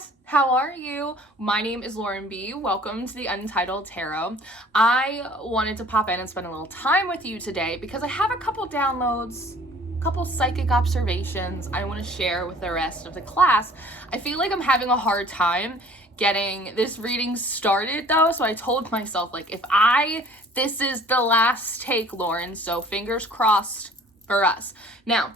guys, how are you? My name is Lauren B. Welcome to the Untitled Tarot. I wanted to pop in and spend a little time with you today because I have a couple downloads, a couple psychic observations I want to share with the rest of the class. I feel like I'm having a hard time getting this reading started though, so I told myself, like, this is the last take, Lauren, so fingers crossed for us. Now,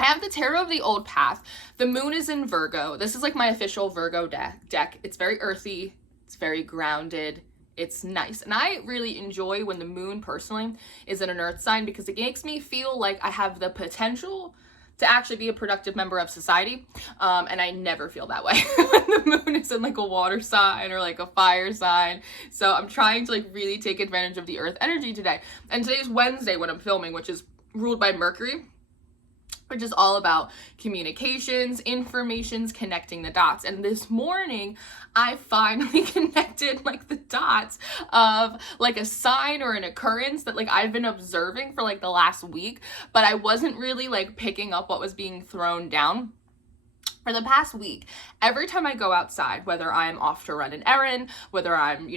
I have the Tarot of the Old Path. The moon is in Virgo. This is like my official Virgo deck. It's very earthy. It's very grounded. It's nice. And I really enjoy when the moon personally is in an earth sign because it makes me feel like I have the potential to actually be a productive member of society. And I never feel that way when the moon is in like a water sign or like a fire sign. So I'm trying to like really take advantage of the earth energy today. And today's Wednesday when I'm filming, which is ruled by Mercury, which is all about communications, informations, connecting the dots. And this morning, I finally connected like the dots of like a sign or an occurrence that like I've been observing for like the last week, but I wasn't really like picking up what was being thrown down. For the past week, every time I go outside, whether I'm off to run an errand, whether I'm,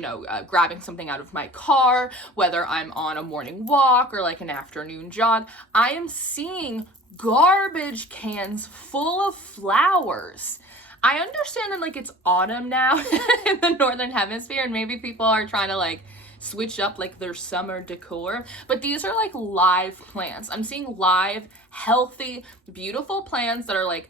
grabbing something out of my car, whether I'm on a morning walk or like an afternoon jog, I am seeing garbage cans full of flowers. I understand that like it's autumn now in the northern hemisphere and maybe people are trying to like switch up like their summer decor, but these are like live plants. I'm seeing live, healthy, beautiful plants that are like,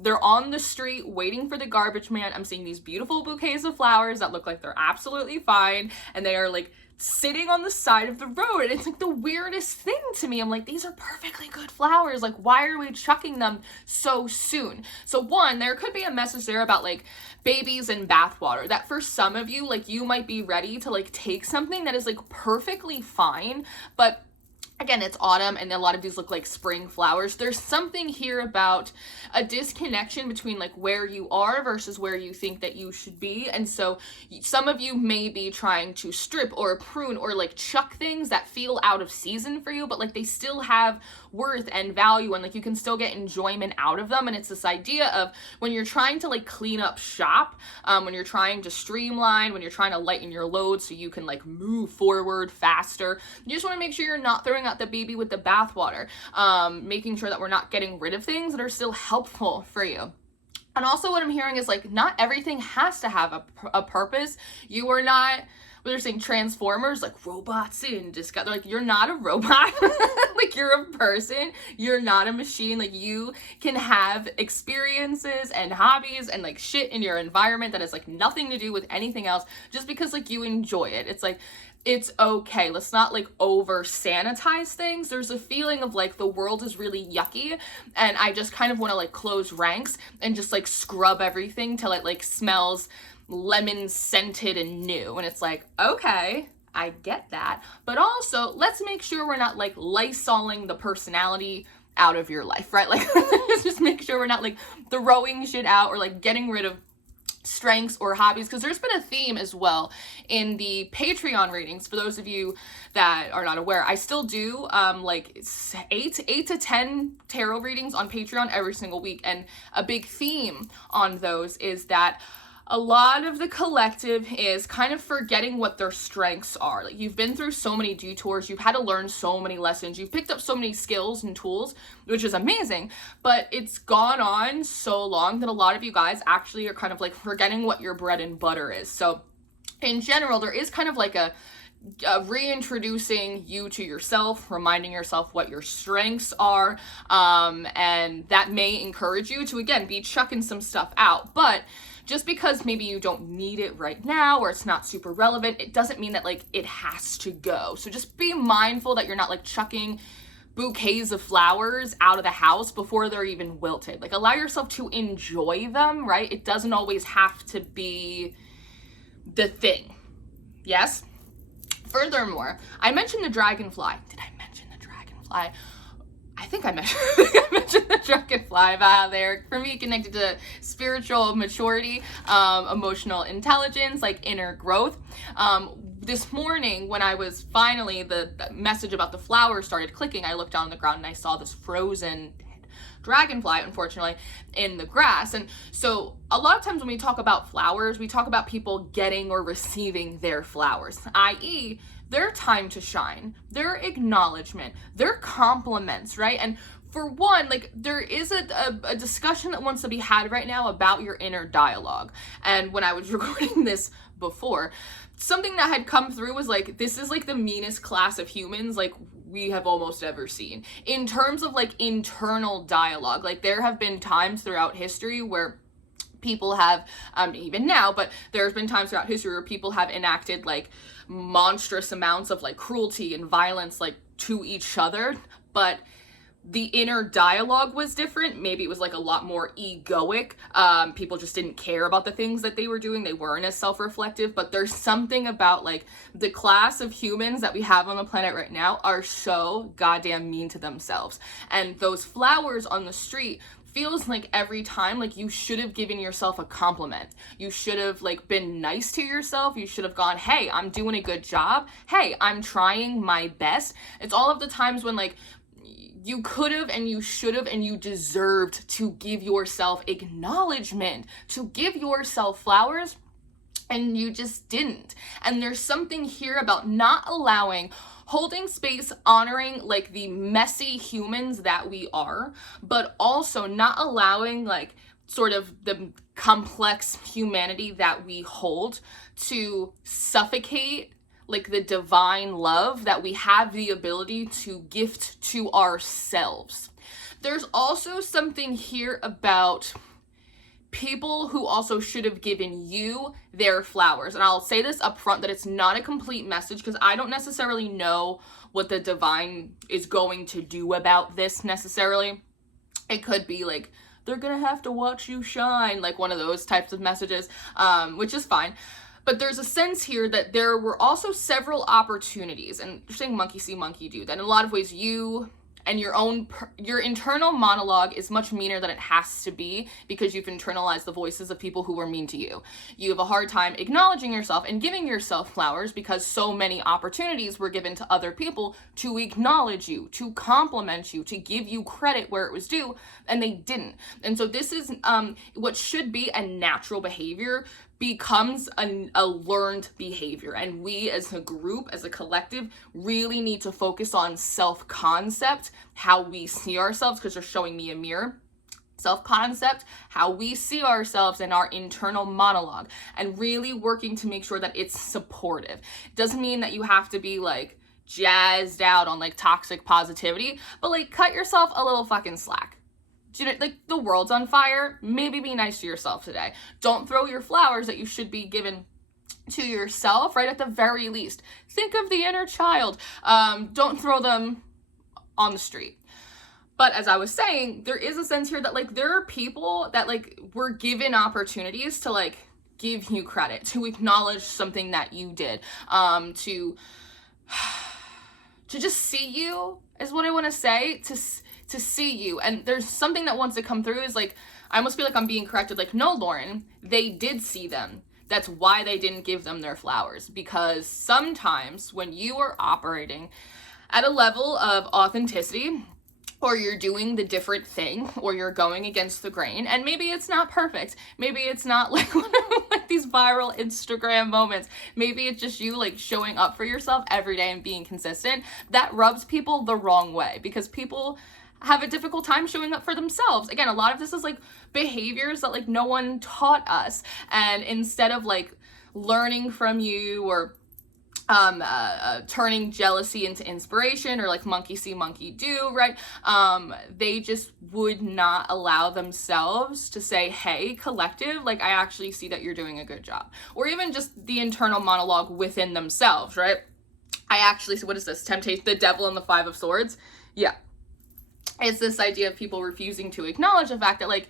they're on the street waiting for the garbage man. I'm seeing these beautiful bouquets of flowers that look like they're absolutely fine and they are like sitting on the side of the road, and it's like the weirdest thing to me. I'm like, these are perfectly good flowers, like why are we chucking them so soon? So one, there could be a message there about like babies and bathwater, that for some of you, like you might be ready to like take something that is like perfectly fine, but again, it's autumn and a lot of these look like spring flowers. There's something here about a disconnection between like where you are versus where you think that you should be. And so some of you may be trying to strip or prune or like chuck things that feel out of season for you, but like they still have worth and value and like you can still get enjoyment out of them. And it's this idea of when you're trying to like clean up shop, when you're trying to streamline, when you're trying to lighten your load so you can like move forward faster, you just want to make sure you're not throwing out the baby with the bathwater, making sure that we're not getting rid of things that are still helpful for you. And also what I'm hearing is like not everything has to have a purpose. You are not, what they're saying, transformers, like robots in disguise. Like you're not a robot. Like you're a person. You're not a machine. Like you can have experiences and hobbies and like shit in your environment that has like nothing to do with anything else just because like you enjoy it. It's like, it's okay. Let's not like over sanitize things. There's a feeling of like the world is really yucky and I just kind of want to like close ranks and just like scrub everything till it like smells lemon scented and new. And it's like, okay, I get that. But also let's make sure we're not like Lysoling the personality out of your life, right? Like just make sure we're not like throwing shit out or like getting rid of strengths or hobbies, because there's been a theme as well in the Patreon readings. For those of you that are not aware, I still do like 8 to 10 tarot readings on Patreon every single week, and a big theme on those is that a lot of the collective is kind of forgetting what their strengths are. Like you've been through so many detours, you've had to learn so many lessons, you've picked up so many skills and tools, which is amazing, but it's gone on so long that a lot of you guys actually are kind of like forgetting what your bread and butter is. So in general, there is kind of like a reintroducing you to yourself, reminding yourself what your strengths are, and that may encourage you to, again, be chucking some stuff out. But just because maybe you don't need it right now or it's not super relevant, it doesn't mean that like it has to go. So just be mindful that you're not like chucking bouquets of flowers out of the house before they're even wilted. Like allow yourself to enjoy them, right? It doesn't always have to be the thing. Yes? Furthermore, I mentioned the dragonfly. Did I mention the dragonfly? I think I mentioned the dragonfly about there. For me, connected to spiritual maturity, emotional intelligence, like inner growth. This morning, when I was finally, the message about the flowers started clicking, I looked down on the ground and I saw this dragonfly, unfortunately, in the grass. And so a lot of times when we talk about flowers, we talk about people getting or receiving their flowers, i.e., their time to shine, their acknowledgement, their compliments, right? And for one, like, there is a discussion that wants to be had right now about your inner dialogue. And when I was recording this before, something that had come through was like, this is like the meanest class of humans like we have almost ever seen in terms of like internal dialogue. Like, there have been times throughout history where people have, even now, but there's been times throughout history where people have enacted like monstrous amounts of like cruelty and violence like to each other, but the inner dialogue was different. Maybe it was like a lot more egoic. People just didn't care about the things that they were doing. They weren't as self-reflective, but there's something about like the class of humans that we have on the planet right now are so goddamn mean to themselves. And those flowers on the street feels like every time like you should have given yourself a compliment. You should have like been nice to yourself. You should have gone, hey, I'm doing a good job. Hey, I'm trying my best. It's all of the times when like you could have and you should have and you deserved to give yourself acknowledgement, to give yourself flowers, and you just didn't. And there's something here about not allowing, holding space, honoring like the messy humans that we are, but also not allowing like sort of the complex humanity that we hold to suffocate like the divine love that we have the ability to gift to ourselves. There's also something here about people who also should have given you their flowers. And I'll say this up front that it's not a complete message because I don't necessarily know what the divine is going to do about this necessarily. It could be like, they're gonna have to watch you shine, like one of those types of messages, which is fine. But there's a sense here that there were also several opportunities, and you're saying monkey see, monkey do, that in a lot of ways you and your internal monologue is much meaner than it has to be because you've internalized the voices of people who were mean to you. You have a hard time acknowledging yourself and giving yourself flowers because so many opportunities were given to other people to acknowledge you, to compliment you, to give you credit where it was due, and they didn't. And so this is what should be a natural behavior becomes a learned behavior. And we as a group, as a collective, really need to focus on self-concept, how we see ourselves, because you're showing me a mirror. Self-concept, how we see ourselves in our internal monologue, and really working to make sure that it's supportive. It doesn't mean that you have to be like jazzed out on like toxic positivity, but like cut yourself a little fucking slack. You know, like the world's on fire, maybe be nice to yourself today. Don't throw your flowers that you should be given to yourself, right? At the very least, think of the inner child. Don't throw them on the street. But as I was saying, there is a sense here that like there are people that like were given opportunities to like give you credit, to acknowledge something that you did, to just see you is what I want to say, to see you. And there's something that wants to come through is like, I almost feel like I'm being corrected. Like, no, Lauren, they did see them. That's why they didn't give them their flowers. Because sometimes when you are operating at a level of authenticity, or you're doing the different thing, or you're going against the grain, and maybe it's not perfect. Maybe it's not like one of like these viral Instagram moments. Maybe it's just you like showing up for yourself every day and being consistent. That rubs people the wrong way because people have a difficult time showing up for themselves. Again, a lot of this is like behaviors that like no one taught us. And instead of like learning from you or turning jealousy into inspiration or like monkey see, monkey do, right? They just would not allow themselves to say, hey, collective, like I actually see that you're doing a good job. Or even just the internal monologue within themselves, right? I actually, so what is this? Temptation, the devil and the 5 of swords. Yeah. It's this idea of people refusing to acknowledge the fact that like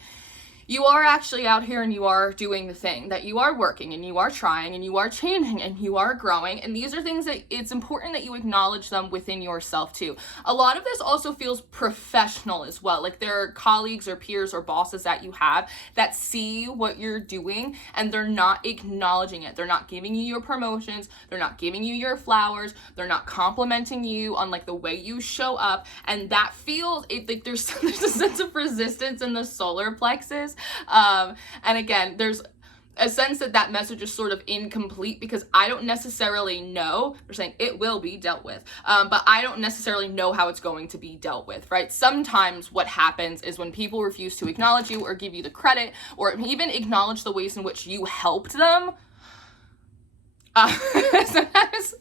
you are actually out here and you are doing the thing, that you are working and you are trying and you are changing and you are growing. And these are things that it's important that you acknowledge them within yourself too. A lot of this also feels professional as well. Like there are colleagues or peers or bosses that you have that see what you're doing and they're not acknowledging it. They're not giving you your promotions. They're not giving you your flowers. They're not complimenting you on like the way you show up. And that feels like there's a sense of resistance in the solar plexus. And again, there's a sense that that message is sort of incomplete because I don't necessarily know. They're saying it will be dealt with, but I don't necessarily know how it's going to be dealt with, right? Sometimes what happens is when people refuse to acknowledge you or give you the credit or even acknowledge the ways in which you helped them, sometimes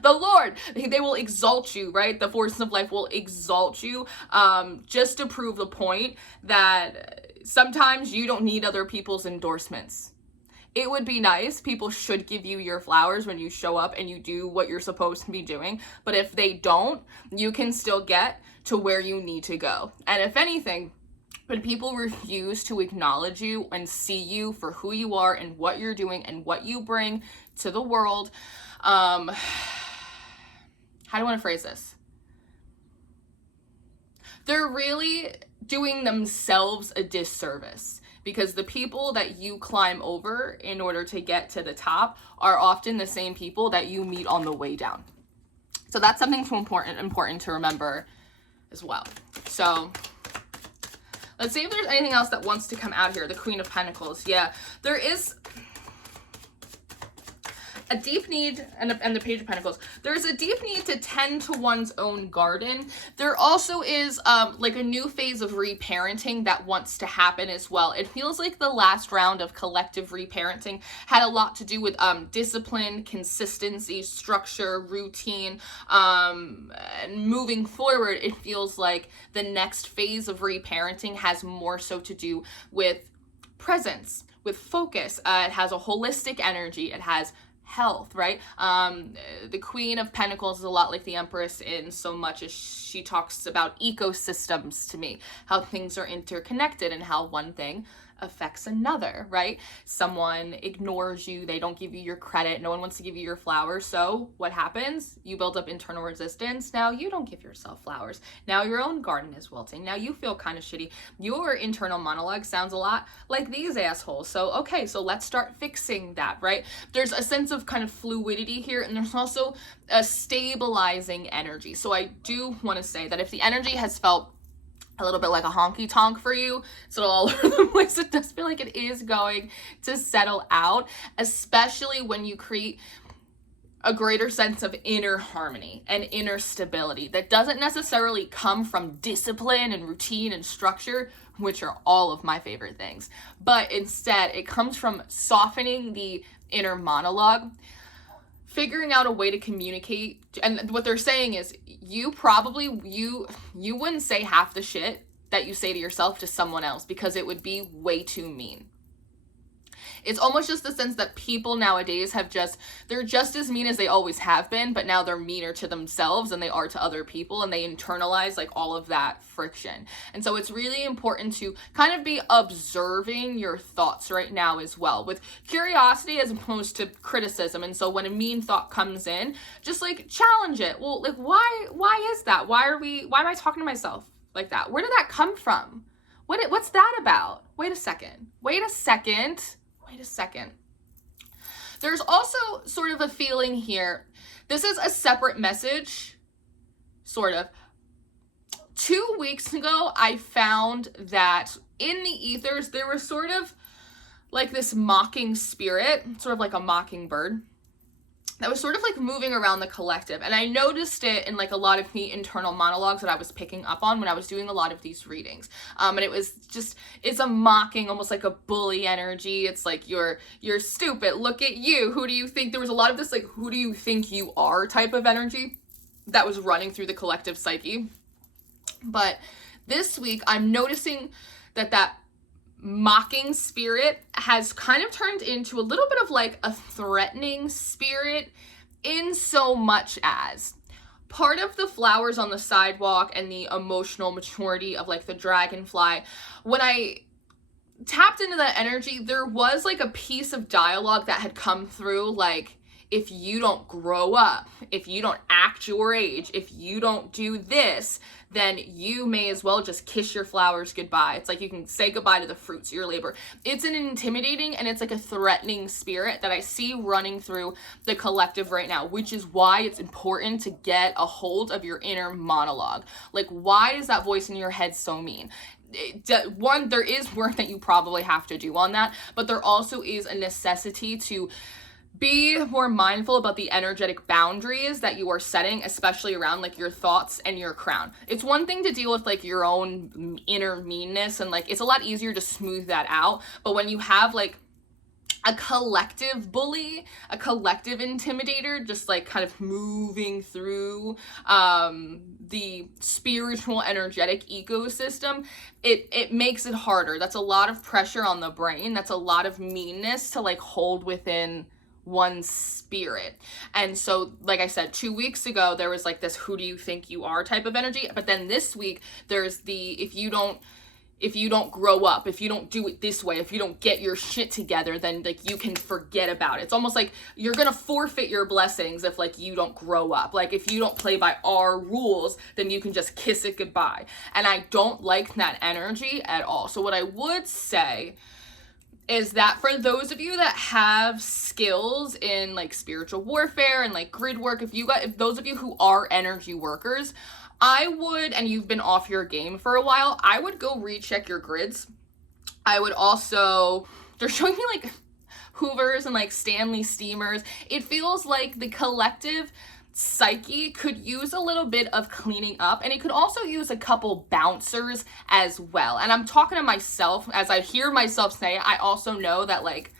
the Lord, they will exalt you, right? The forces of life will exalt you, just to prove the point that sometimes you don't need other people's endorsements. It would be nice. People should give you your flowers when you show up and you do what you're supposed to be doing. But if they don't, you can still get to where you need to go. And if anything, when people refuse to acknowledge you and see you for who you are and what you're doing and what you bring to the world, how do I want to phrase this? They're really doing themselves a disservice because the people that you climb over in order to get to the top are often the same people that you meet on the way down. So that's something important to remember as well. So let's see if there's anything else that wants to come out here. The Queen of Pentacles. Yeah, there is a deep need, and the Page of Pentacles. There's a deep need to tend to one's own garden. There also is like a new phase of reparenting that wants to happen as well. It feels like the last round of collective reparenting had a lot to do with discipline, consistency, structure, routine, and moving forward, it feels like the next phase of reparenting has more so to do with presence, with focus. It has a holistic energy. It has health, right? The Queen of Pentacles is a lot like the Empress in so much as she talks about ecosystems to me, how things are interconnected and how one thing affects another, right? Someone ignores you, they don't give you your credit, no one wants to give you your flowers, so what happens? You build up internal resistance. Now you don't give yourself flowers. Now your own garden is wilting. Now you feel kind of shitty. Your internal monologue sounds a lot like these assholes. So okay, so let's start fixing that, right? There's a sense of kind of fluidity here, and there's also a stabilizing energy. So I do want to say that if the energy has felt a little bit like a honky tonk for you, so all over the place, it does feel like it is going to settle out, especially when you create a greater sense of inner harmony and inner stability that doesn't necessarily come from discipline and routine and structure, which are all of my favorite things, but instead it comes from softening the inner monologue, figuring out a way to communicate. And what they're saying is you wouldn't say half the shit that you say to yourself to someone else because it would be way too mean. It's almost just the sense that people nowadays they're just as mean as they always have been, but now they're meaner to themselves than they are to other people, and they internalize like all of that friction. And so it's really important to kind of be observing your thoughts right now as well, with curiosity as opposed to criticism. And so when a mean thought comes in, just like challenge it. Well, like why is that? Why am I talking to myself like that? Where did that come from? What's that about? Wait a second. There's also sort of a feeling here. This is a separate message, sort of. 2 weeks ago, I found that in the ethers, there was sort of like this mocking spirit, sort of like a mockingbird, that was sort of like moving around the collective. And I noticed it in like a lot of the internal monologues that I was picking up on when I was doing a lot of these readings. And it was just, it's a mocking, almost like a bully energy. It's like, you're stupid. Look at you. Who do you think? There was a lot of this like, who do you think you are type of energy that was running through the collective psyche. But this week I'm noticing that mocking spirit has kind of turned into a little bit of like a threatening spirit, in so much as part of the flowers on the sidewalk and the emotional maturity of like the dragonfly, tapped into that energy, there was like a piece of dialogue that had come through, like, if you don't grow up, if you don't act your age, if you don't do this, then you may as well just kiss your flowers goodbye. It's like you can say goodbye to the fruits of your labor. It's an intimidating and it's like a threatening spirit that I see running through the collective right now, which is why it's important to get a hold of your inner monologue. Like, why is that voice in your head so mean? One, there is work that you probably have to do on that, but there also is a necessity to be more mindful about the energetic boundaries that you are setting, especially around like your thoughts and your crown. It's one thing to deal with like your own inner meanness, and like it's a lot easier to smooth that out. But when you have like a collective bully, a collective intimidator, just like kind of moving through the spiritual energetic ecosystem, it makes it harder. That's a lot of pressure on the brain. That's a lot of meanness to like hold within one's spirit. And so, like I said, 2 weeks ago, there was like this who do you think you are type of energy. But then this week, there's the if you don't grow up, if you don't do it this way, if you don't get your shit together, then like you can forget about it. It's almost like you're gonna forfeit your blessings if like you don't grow up. Like if you don't play by our rules, then you can just kiss it goodbye. And I don't like that energy at all. So what I would say is that for those of you that have skills in like spiritual warfare and like grid work, if those of you who are energy workers, I would, and you've been off your game for a while, I would go recheck your grids. I would also, they're showing me like Hoovers and like Stanley steamers. It feels like the collective psyche could use a little bit of cleaning up, and it could also use a couple bouncers as well. And I'm talking to myself as I hear myself say it. I also know that like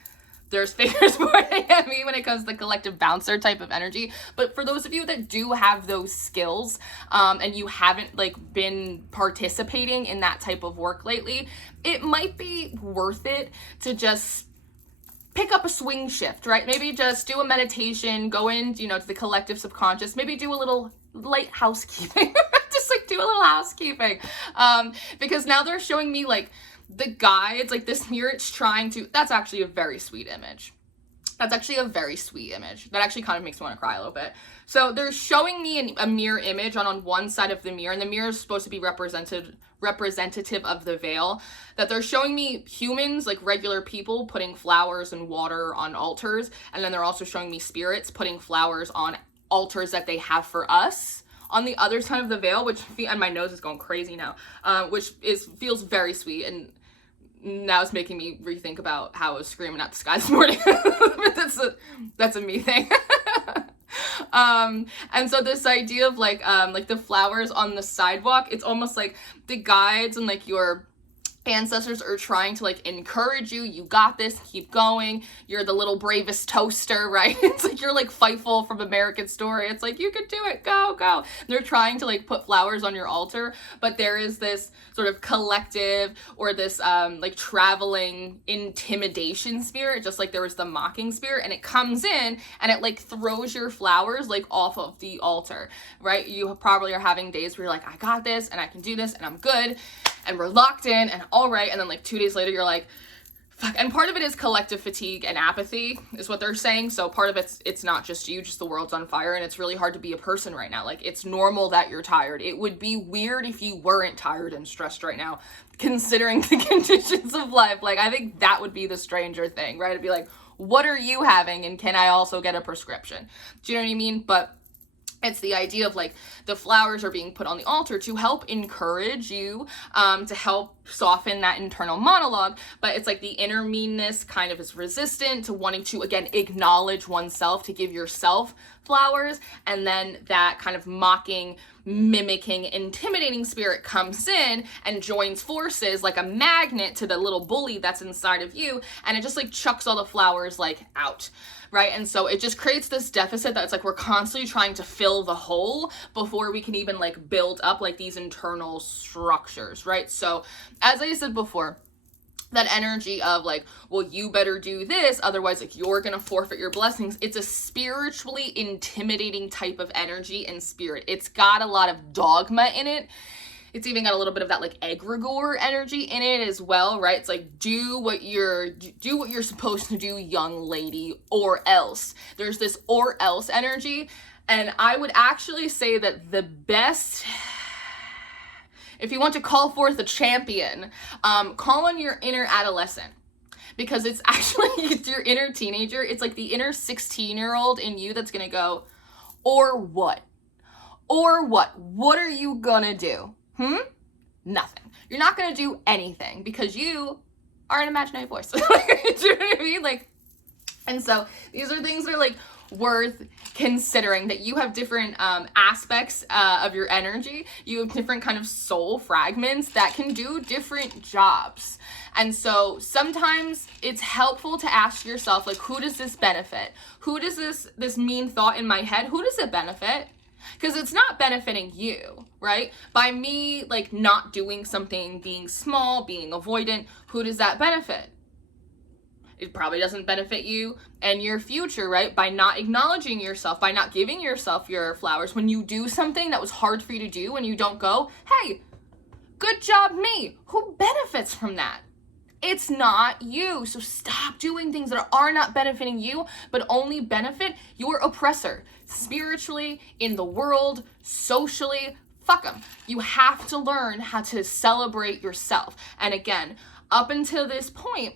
there's figures pointing at me when it comes to the collective bouncer type of energy. But for those of you that do have those skills and you haven't like been participating in that type of work lately, it might be worth it to just pick up a swing shift, right? Maybe just do a meditation, go in, to the collective subconscious, maybe do a little light housekeeping, just like do a little housekeeping. Because now they're showing me like the guides, like this mirror, it's trying to, that's actually a very sweet image. That's actually a very sweet image. That actually kind of makes me want to cry a little bit. So they're showing me a mirror image on one side of the mirror, and the mirror is supposed to be representative of the veil. That they're showing me humans, like regular people, putting flowers and water on altars, and then they're also showing me spirits putting flowers on altars that they have for us on the other side of the veil, and my nose is going crazy now, feels very sweet, and now it's making me rethink about how I was screaming at the sky this morning. That's a me thing. And so this idea of like the flowers on the sidewalk, it's almost like the guides and like your ancestors are trying to like encourage you. You got this, keep going. You're the little bravest toaster, right? It's like you're like Fightful from American Story. It's like, you can do it, go, go. They're trying to like put flowers on your altar, but there is this sort of collective or this like traveling intimidation spirit, just like there was the mocking spirit, and it comes in and it like throws your flowers like off of the altar, right? You probably are having days where you're like, I got this and I can do this and I'm good and we're locked in and all right, and then like 2 days later you're like, fuck. And part of it is collective fatigue and apathy is what they're saying. So part of it's not just you, just the world's on fire, and it's really hard to be a person right now. Like, it's normal that you're tired. It would be weird if you weren't tired and stressed right now, considering the conditions of life. Like, I think that would be the stranger thing, right? It'd be like, what are you having, and can I also get a prescription? Do you know what I mean? But it's the idea of like the flowers are being put on the altar to help encourage you, to help soften that internal monologue. But it's like the inner meanness kind of is resistant to wanting to, again, acknowledge oneself, to give yourself flowers. And then that kind of mocking, mimicking, intimidating spirit comes in and joins forces like a magnet to the little bully that's inside of you. And it just like chucks all the flowers like out. Right? And so it just creates this deficit that's like we're constantly trying to fill the hole before we can even like build up like these internal structures, right? So as I said before, that energy of like, well, you better do this, otherwise like you're gonna forfeit your blessings. It's a spiritually intimidating type of energy and spirit. It's got a lot of dogma in it. It's even got a little bit of that like egregore energy in it as well, right? It's like do what you're supposed to do, young lady, or else. There's this or else energy, and I would actually say that the best, if you want to call forth a champion, call on your inner adolescent. Because it's actually, it's your inner teenager. It's like the inner 16-year-old in you that's gonna go, or what? Or what? What are you gonna do? Nothing. You're not gonna do anything because you are an imaginary voice. Do you know what I mean? Like, and so these are things that are like worth considering, that you have different aspects of your energy. You have different kind of soul fragments that can do different jobs. And so sometimes it's helpful to ask yourself, like, who does this benefit? Who does this mean thought in my head, who does it benefit? Because it's not benefiting you, right? By me, like, not doing something, being small, being avoidant, who does that benefit? It probably doesn't benefit you and your future, right? By not acknowledging yourself, by not giving yourself your flowers. When you do something that was hard for you to do and you don't go, hey, good job me. Who benefits from that? It's not you. So stop doing things that are not benefiting you, but only benefit your oppressor. Spiritually, in the world, socially, fuck them. You have to learn how to celebrate yourself. And again, up until this point,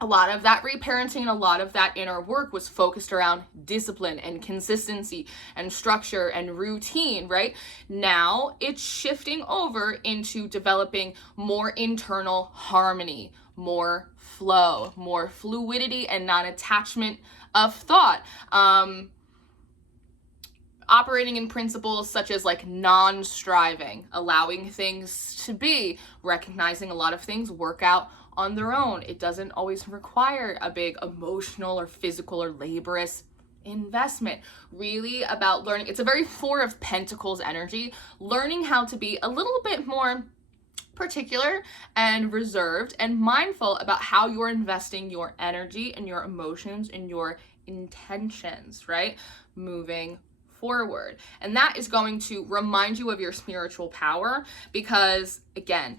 a lot of that reparenting and a lot of that inner work was focused around discipline and consistency and structure and routine, right? Now it's shifting over into developing more internal harmony, more flow, more fluidity and non-attachment of thought. Operating in principles such as like non-striving, allowing things to be, recognizing a lot of things work out on their own. It doesn't always require a big emotional or physical or laborious investment. Really about learning. It's a very Four of Pentacles energy, learning how to be a little bit more particular and reserved and mindful about how you're investing your energy and your emotions and your intentions, right? Moving forward. And that is going to remind you of your spiritual power, because again,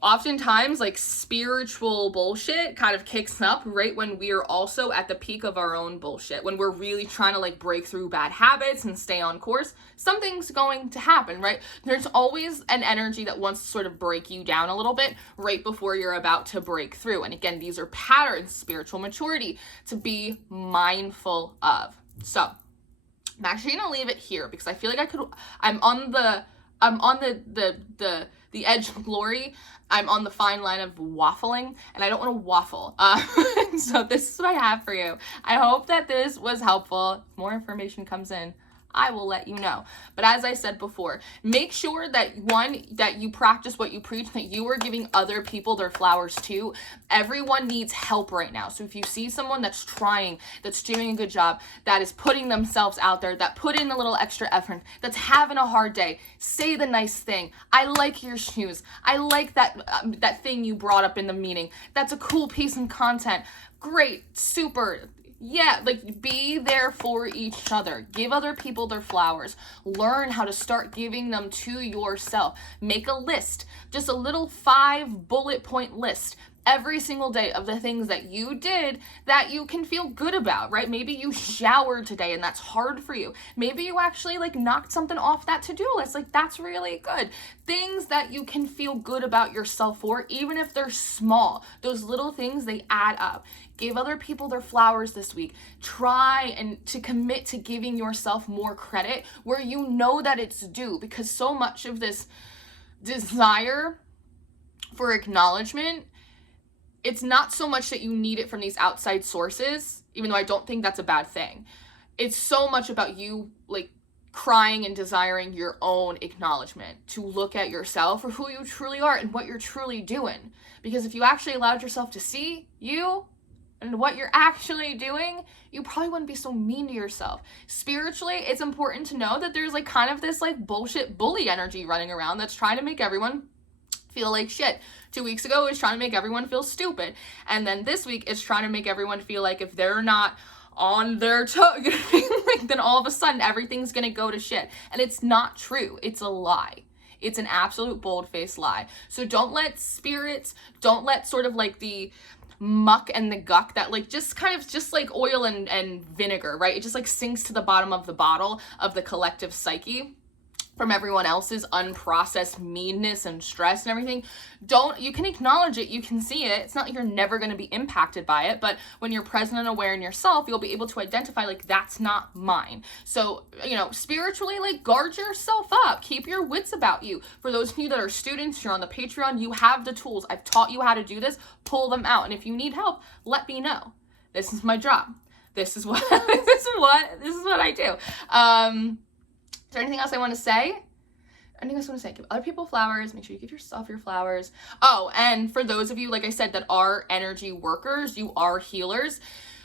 oftentimes like spiritual bullshit kind of kicks up right when we're also at the peak of our own bullshit, when we're really trying to like break through bad habits and stay on course. Something's going to happen, right? There's always an energy that wants to sort of break you down a little bit right before you're about to break through. And again, these are patterns, spiritual maturity to be mindful of. So I'm actually gonna leave it here because I feel like I'm on the edge of glory. I'm on the fine line of waffling, and I don't want to waffle. So this is what I have for you. I hope that this was helpful. If more information comes in, I will let you know. But as I said before, make sure that one, that you practice what you preach, that you are giving other people their flowers too. Everyone needs help right now. So if you see someone that's trying, that's doing a good job, that is putting themselves out there, that put in a little extra effort, that's having a hard day, say the nice thing. I like your shoes. I like that thing you brought up in the meeting. That's a cool piece of content. Great, super. Yeah, like be there for each other. Give other people their flowers. Learn how to start giving them to yourself. Make a list, just a little 5 bullet point list every single day of the things that you did that you can feel good about, right? Maybe you showered today and that's hard for you. Maybe you actually like knocked something off that to-do list. Like that's really good. Things that you can feel good about yourself for, even if they're small. Those little things, they add up. Give other people their flowers this week. Try and to commit to giving yourself more credit where you know that it's due, because so much of this desire for acknowledgement, it's not so much that you need it from these outside sources, even though I don't think that's a bad thing. It's so much about you like crying and desiring your own acknowledgement, to look at yourself for who you truly are and what you're truly doing. Because if you actually allowed yourself to see you and what you're actually doing, you probably wouldn't be so mean to yourself. Spiritually, it's important to know that there's like kind of this like bullshit bully energy running around that's trying to make everyone feel like shit. 2 weeks ago, it was trying to make everyone feel stupid. And then this week, it's trying to make everyone feel like if they're not on their toe, then all of a sudden, everything's gonna go to shit. And it's not true. It's a lie. It's an absolute bold-faced lie. So don't let spirits, don't let sort of like the muck and the guck that like just kind of just like oil and vinegar, right? It just like sinks to the bottom of the bottle of the collective psyche from everyone else's unprocessed meanness and stress and everything. You can acknowledge it, you can see it. It's not like you're never going to be impacted by it, but when you're present and aware in yourself, you'll be able to identify like, that's not mine. So, you know, spiritually, like, guard yourself up, keep your wits about you. For those of you that are students, you're on the Patreon, you have the tools. I've taught you how to do this, pull them out. And if you need help, let me know. This is my job. This is what, this is what I do. Is there anything else I want to say? Anything else I want to say? Give other people flowers. Make sure you give yourself your flowers. Oh, and for those of you, like I said, that are energy workers, you are healers,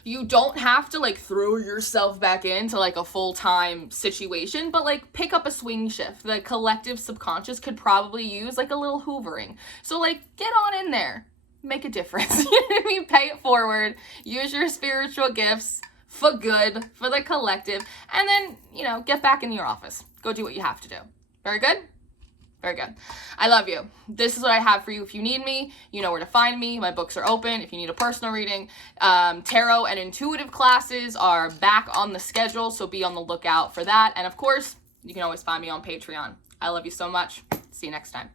you don't have to like throw yourself back into like a full-time situation, but like pick up a swing shift. The collective subconscious could probably use like a little hoovering. So like get on in there, make a difference. You know what I mean? Pay it forward. Use your spiritual gifts for good, for the collective, and then, you know, get back in your office. Go do what you have to do. Very good? Very good. I love you. This is what I have for you. If you need me, you know where to find me. My books are open. If you need a personal reading, tarot and intuitive classes are back on the schedule, so be on the lookout for that. And of course, you can always find me on Patreon. I love you so much. See you next time.